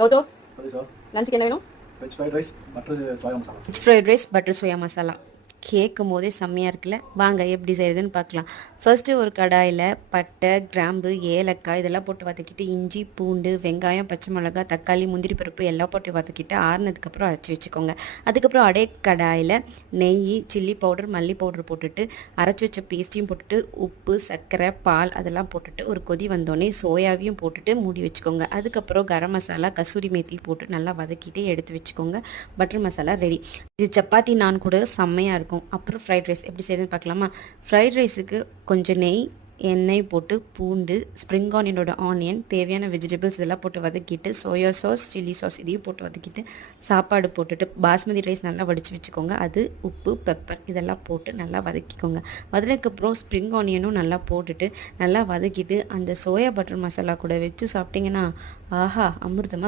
கௌதம் சரி சார். லஞ்சுக்கு என்ன வேணும்? Veg fried rice butter soya masala. Veg fried rice butter soya masala. கேட்கும் போதே செம்மையாக இருக்குல்ல. வாங்க எப்படி செய்யுதுன்னு பார்க்கலாம். ஃபர்ஸ்ட்டு ஒரு கடாயில் பட்டை, கிராம்பு, ஏலக்காய் இதெல்லாம் போட்டு வதக்கிட்டு இஞ்சி, பூண்டு, வெங்காயம், பச்சை மிளகாய், தக்காளி, முந்திரி பருப்பு எல்லாம் போட்டு வதக்கிட்டு ஆறுனதுக்கப்புறம் அரைச்சி வச்சுக்கோங்க. அதுக்கப்புறம் அதே கடாயில் நெய், சில்லி பவுடர், மல்லி பவுடர் போட்டுட்டு அரைச்சி வச்ச பேஸ்ட்டையும் போட்டுட்டு உப்பு, சர்க்கரை, பால் அதெல்லாம் போட்டுட்டு ஒரு கொதி வந்தோடனே சோயாவையும் போட்டுட்டு மூடி வச்சுக்கோங்க. அதுக்கப்புறம் கரம் மசாலா, கசூரி மேத்தி போட்டு நல்லா வதக்கிட்டு எடுத்து வச்சுக்கோங்க. Butter masala ready. இது சப்பாத்தி நான் கூட செம்மையாக இருக்கும். அப்புறம் ஃப்ரைட் ரைஸ் எப்படி செய்யுதுன்னு பார்க்கலாமா? ஃப்ரைட் ரைஸுக்கு கொஞ்சம் நெய், எண்ணெய் போட்டு பூண்டு, ஸ்ப்ரிங் ஆனியன், தேவையான வெஜிடபிள்ஸ் இதெல்லாம் போட்டு வதக்கிட்டு சோயா சாஸ், சில்லி சாஸ் இதையும் போட்டு வதக்கிட்டு சாப்பாடு போட்டுட்டு பாஸ்மதி ரைஸ் நல்லா வடித்து வச்சுக்கோங்க. அது உப்பு, பெப்பர் இதெல்லாம் போட்டு நல்லா வதக்கிக்கோங்க. வதக்கிக்கப்புறம் ஸ்ப்ரிங் ஆனியனும் நல்லா போட்டுட்டு நல்லா வதக்கிட்டு அந்த சோயா பட்டர் மசாலா கூட வச்சு சாப்பிட்டிங்கன்னா ஆஹா அமிர்தமாக